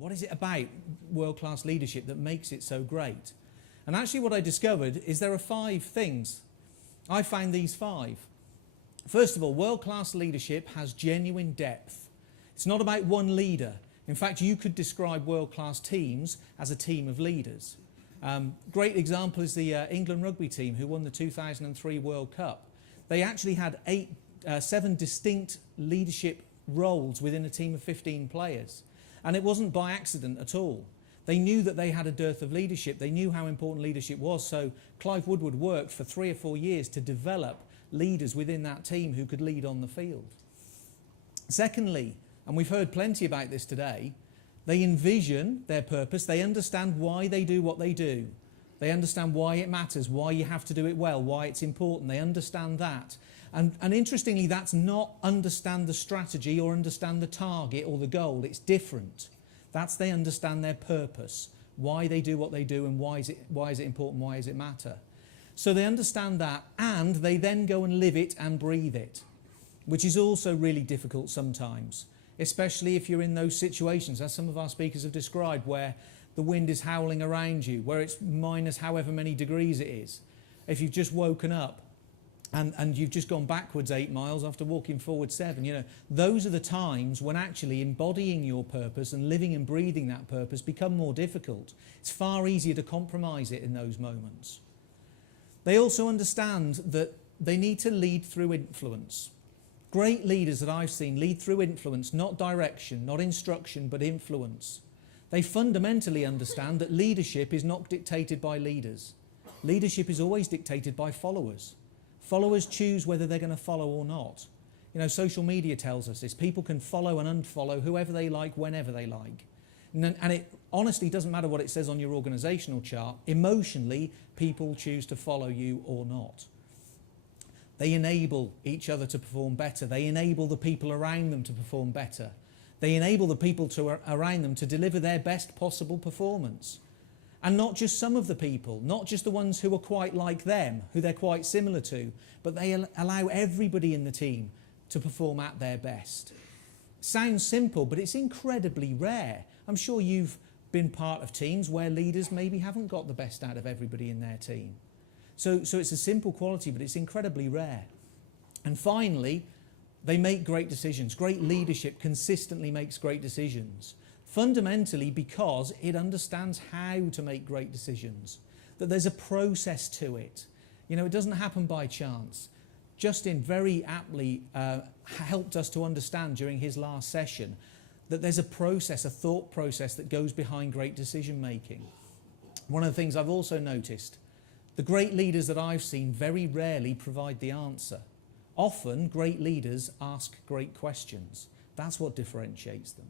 What is it about world-class leadership that makes it so great? And actually what I discovered is there are 5 things. I found these 5. First of all, world-class leadership has genuine depth. It's not about one leader. In fact, you could describe world-class teams as a team of leaders. Great example is the England rugby team who won the 2003 World Cup. They actually had 7 distinct leadership roles within a team of 15 players. And it wasn't by accident at all. They knew that they had a dearth of leadership. They knew how important leadership was. So Clive Woodward worked for 3 or 4 years to develop leaders within that team who could lead on the field. Secondly, and we've heard plenty about this today, they envision their purpose. They understand why they do what they do. They understand why it matters, why you have to do it well, why it's important. They understand that. And interestingly, that's not understand the strategy or understand the target or the goal. It's different. That's they understand their purpose, why they do what they do and why is it important, why does it matter. So they understand that and they then go and live it and breathe it, which is also really difficult sometimes, especially if you're in those situations, as some of our speakers have described, where the wind is howling around you, where it's minus however many degrees it is. If you've just woken up and you've just gone backwards 8 miles after walking forward 7, you know, those are the times when actually embodying your purpose and living and breathing that purpose become more difficult. It's far easier to compromise it in those moments. They also understand that they need to lead through influence. Great leaders that I've seen lead through influence, not direction, not instruction, but influence. They fundamentally understand that leadership is not dictated by leaders. Leadership is always dictated by followers. Followers choose whether they're going to follow or not. You know, social media tells us this. People can follow and unfollow whoever they like, whenever they like. And it honestly doesn't matter what it says on your organisational chart. Emotionally, people choose to follow you or not. They enable each other to perform better. They enable the people around them to perform better. They enable the people around them to deliver their best possible performance. And not just some of the people, not just the ones who are quite like them, who they're quite similar to, but they allow everybody in the team to perform at their best. Sounds simple, but it's incredibly rare. I'm sure you've been part of teams where leaders maybe haven't got the best out of everybody in their team. So it's a simple quality, but it's incredibly rare. And finally, they make great decisions. Great leadership consistently makes great decisions. Fundamentally because it understands how to make great decisions, that there's a process to it. You know, it doesn't happen by chance. Justin very aptly helped us to understand during his last session that there's a process, a thought process that goes behind great decision making. One of the things I've also noticed, the great leaders that I've seen very rarely provide the answer. Often great leaders ask great questions. That's what differentiates them.